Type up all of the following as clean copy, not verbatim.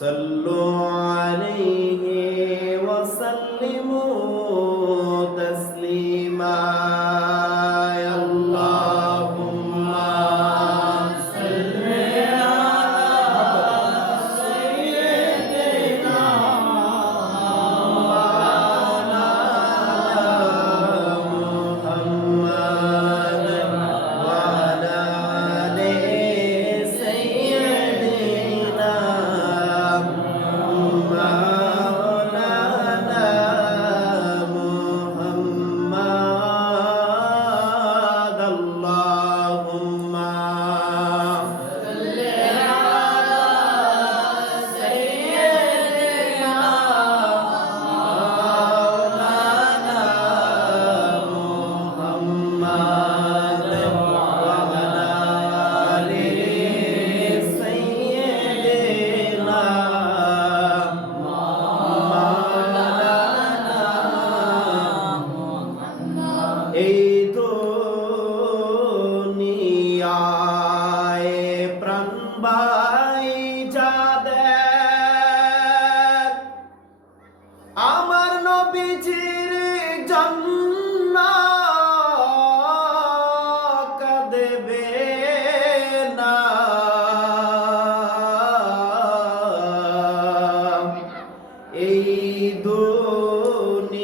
সাল্লু আলাইহি ওয়া সাল্লিমু তাসলিমা আল্লাহুম্মা সাল্লি আলা সাইয়্যিদিনা মাওলানা মুহাম্মাদ ওয়া আলা আলি সাইয়্যিদিনা মাওলানা মুহাম্মাদ আল্লাহুম্মা সাল্লি আলা সাইয়্যিদিনা মাওলানা মুহাম্মাদ ওয়া আলা আলি সাইয়্যিদিনা এই দুনিয়ায় প্রাণবাই যাদের আমার নবীজির জন্য কাঁদবে না। এই দুনিয়ায়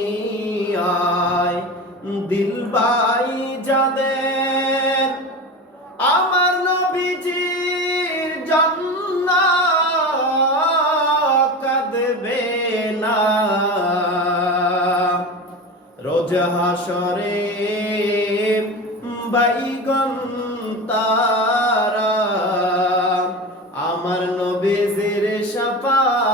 দিলবাই যাদের আমার নবীজির জন্য কাঁদবে না। রোজ হাসরে বাইগন তারা আমার নবীজির শাফাআত